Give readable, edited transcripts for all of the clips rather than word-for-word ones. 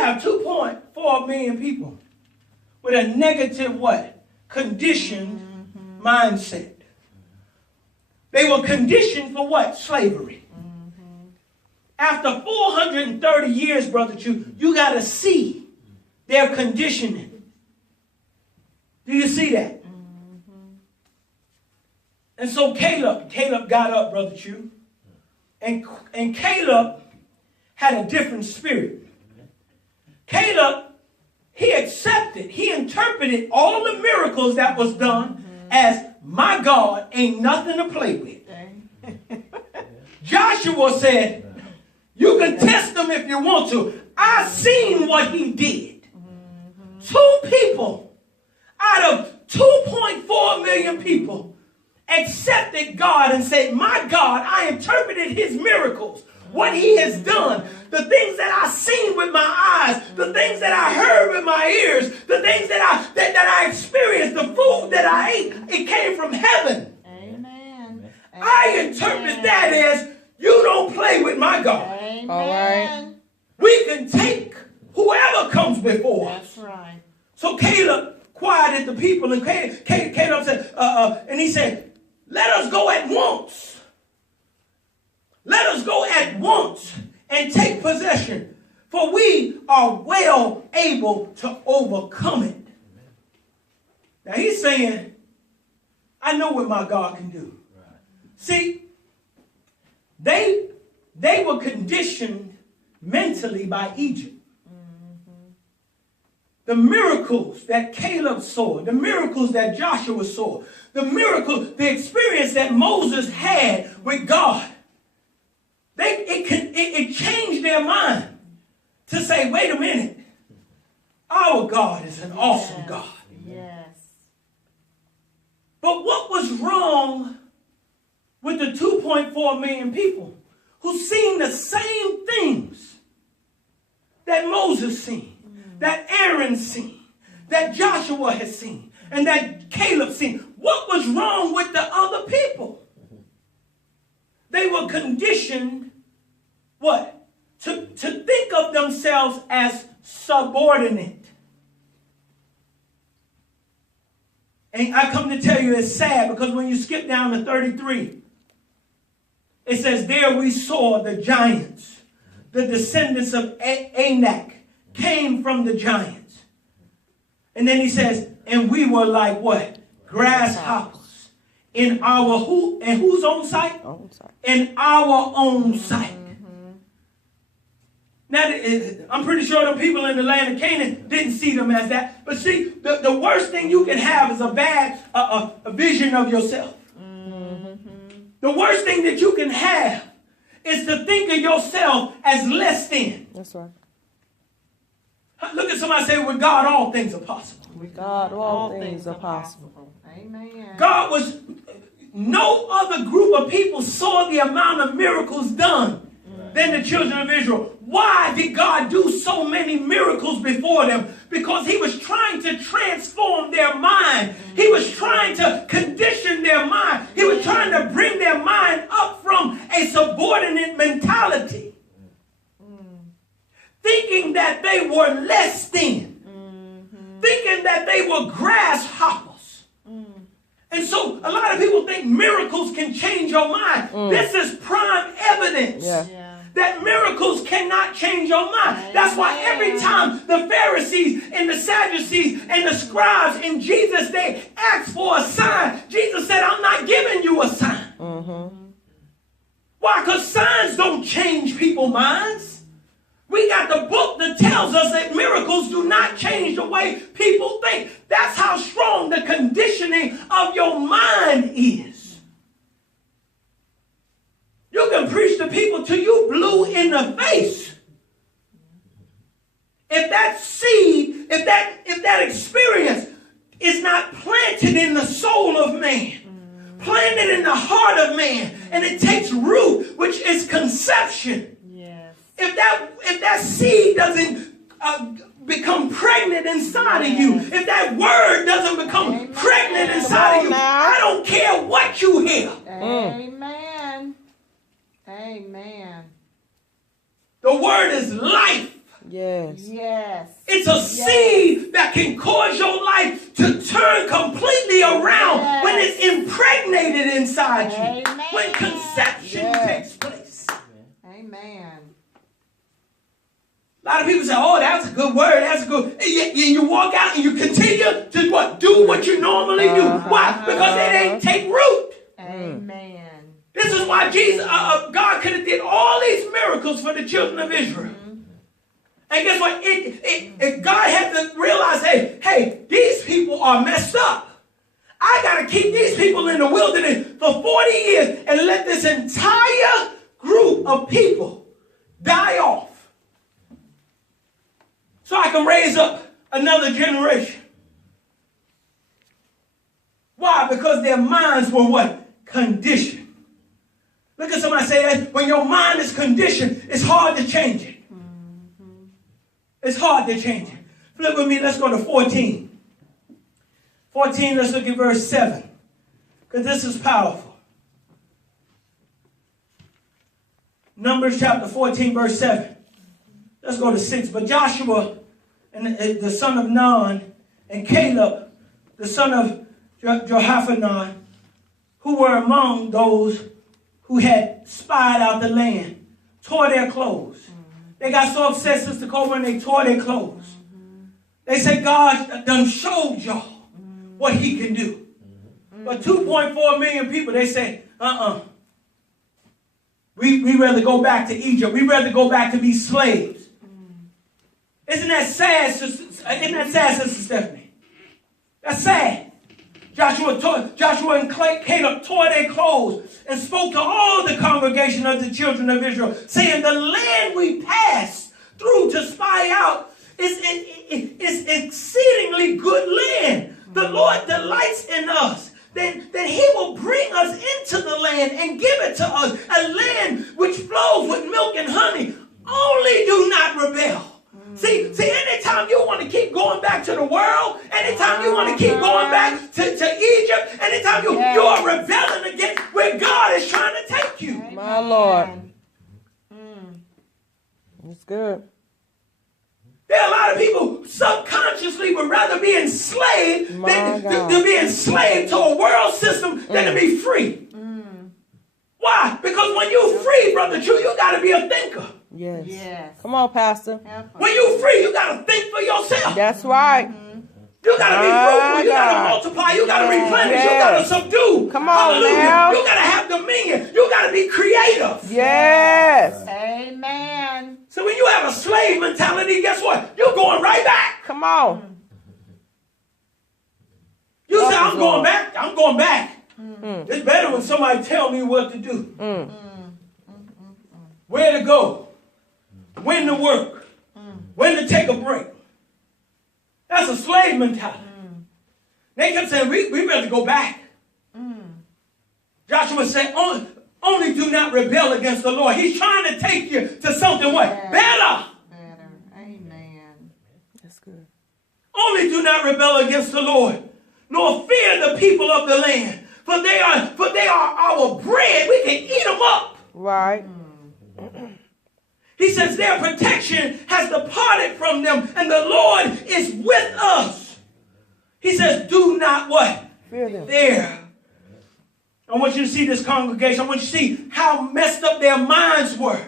have 2.4 million people with a negative what? Conditioned mindset. They were conditioned for what? Slavery. After 430 years, Brother Chu, you got to see their conditioning. Do you see that? And so Caleb got up, Brother Chu, and Caleb had a different spirit. Caleb, he accepted, he interpreted all the miracles that was done as, my God ain't nothing to play with. Joshua said, you can test him if you want to. I seen what he did. 2 people out of 2.4 million people accepted God and said, my God, I interpreted his miracles, what he has done, the things that I seen with my eyes, the things that I heard with my ears, the things that I experienced, the food that I ate, it came from heaven. Amen. I interpret that as, you don't play with my God. Amen. All right. We can take whoever comes before us. That's right. So Caleb quieted the people, and Caleb said, and he said, let us go at once. Let us go at once and take possession, for we are well able to overcome it. Now he's saying, I know what my God can do. Right. See, they were conditioned mentally by Egypt. The miracles that Caleb saw, the miracles that Joshua saw, the experience that Moses had with God, it changed their mind to say, wait a minute, our God is an awesome God. Yes. But what was wrong with the 2.4 million people who seen the same things that Moses seen, that Aaron seen, that Joshua has seen, and that Caleb seen? What was wrong with the other people? They were conditioned, what? To think of themselves as subordinate. And I come to tell you it's sad, because when you skip down to 33, it says, there we saw the giants, the descendants of Anak came from the giants. And then he says, and we were like what? Grasshoppers. In our whose own sight? In our own sight. Now, I'm pretty sure the people in the land of Canaan didn't see them as that. But see, the worst thing you can have is a bad a vision of yourself. The worst thing that you can have is to think of yourself as less than. That's right. Look at somebody say, with God, all things are possible. With God, all things are possible. Amen. God was, no other group of people saw the amount of miracles done than the children of Israel. Why did God do so many miracles before them? Because he was trying to transform their mind. He was trying to condition their mind. He was trying to bring their mind up from a subordinate mentality, thinking that they were less than, thinking that they were grasshoppers. And so a lot of people think miracles can change your mind. This is prime evidence that miracles cannot change your mind. That's why every time the Pharisees and the Sadducees and the scribes in Jesus' day asked for a sign, Jesus said, I'm not giving you a sign. Why? Because signs don't change people's minds. We got the book that tells us that miracles do not change the way people think. That's how strong the conditioning of your mind is. You can preach to people till you blue in the face. If that seed, if that experience is not planted in the soul of man, planted in the heart of man, and it takes root, which is conception. Yes. If that seed doesn't become pregnant inside of you, if that word doesn't become pregnant inside of you, I don't care what you hear. Amen. Amen. The word is life. Yes. Yes. It's a seed that can cause your life to turn completely around when it's impregnated inside you. Amen. When conception Yes. takes place. Amen. A lot of people say, oh, that's a good word. That's a good. And you walk out and you continue to what? Do what you normally do. Why? Because it ain't take root. Amen. This is why Jesus, God could have did all these miracles for the children of Israel. And guess what? God had to realize, hey, these people are messed up. I got to keep these people in the wilderness for 40 years and let this entire group of people die off. So I can raise up another generation. Why? Because their minds were what? Conditioned. Look at somebody say that. When your mind is conditioned, it's hard to change it. It's hard to change it. Flip with me. Let's go to 14. 14, let's look at verse 7. Because this is powerful. Numbers chapter 14, verse 7. Let's go to 6. But Joshua, and the son of Nun, and Caleb, the son of Jehophanan, who were among those who had spied out the land, tore their clothes. They got so upset, Sister Coleman, they tore their clothes. They said, God done showed y'all what he can do. But 2.4 million people, they say, we rather go back to Egypt. We rather go back to be slaves. Isn't that sad, Sister Stephanie? That's sad. Joshua and Caleb tore their clothes and spoke to all the congregation of the children of Israel, saying, the land we passed through to spy out is exceedingly good land. The Lord delights in us. Then he will bring us into the land and give it to us, a land which flows with milk and honey. Only do not rebel. See, anytime you want to keep going back to the world, anytime you want to keep going back to Egypt, anytime you are rebelling against where God is trying to take you. My Lord. That's good. There are a lot of people subconsciously would rather be enslaved than be enslaved to a world system than to be free. Why? Because when you're free, Brother Drew, you got to be a thinker. Yes. Come on, Pastor. When you're free, you got to think for yourself. That's right. You got to be fruitful. You got to multiply. You got to replenish. You got to subdue. Come on, hallelujah. now. You got to have dominion. You got to be creative. Yes. Amen. So when you have a slave mentality, guess what? You're going right back. Come on. You say, I'm going back. I'm going back. It's better when somebody tell me what to do. Where to go. When to work. When to take a break. That's a slave mentality. They kept saying, we better go back. Joshua said, only do not rebel against the Lord. He's trying to take you to something what? Better. Amen. That's good. Only do not rebel against the Lord, nor fear the people of the land. For they are our bread. We can eat them up. Right. He says their protection has departed from them, and the Lord is with us. He says, do not what? Fear them. Fear. I want you to see this congregation. I want you to see how messed up their minds were.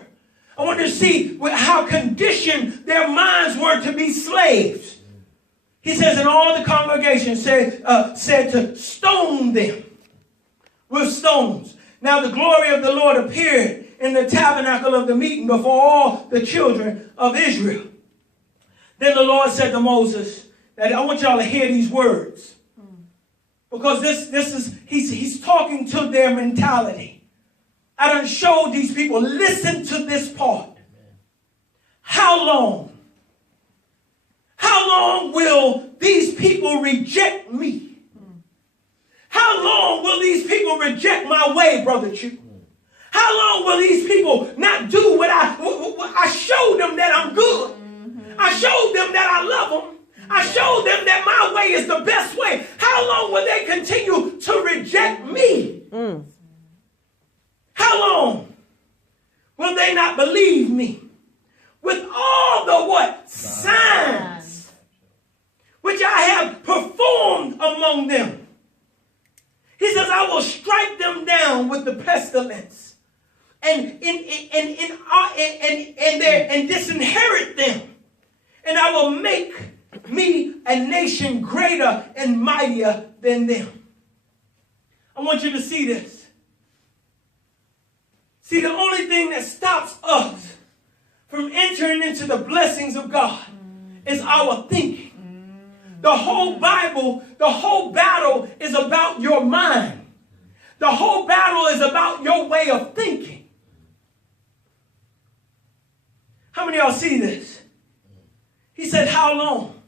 I want you to see how conditioned their minds were to be slaves. He says, and all the congregation said to stone them with stones. Now the glory of the Lord appeared in the tabernacle of the meeting before all the children of Israel. Then the Lord said to Moses, that I want y'all to hear these words. Because this is, he's talking to their mentality. I done showed these people, listen to this part. How long? How long will these people reject me? How long will these people reject my way, Brother Chu? How long will these people not do what I showed them that I'm good? I showed them that I love them. I showed them that my way is the best way. How long will they continue to reject me? How long will they not believe me? with all the what? Signs which I have performed among them. He says, I will strike them down with the pestilence and disinherit them. And I will make me a nation greater and mightier than them. I want you to see this. See, the only thing that stops us from entering into the blessings of God is our thinking. The whole Bible, the whole battle is about your mind. The whole battle is about your way of thinking. How many of y'all see this? He said, how long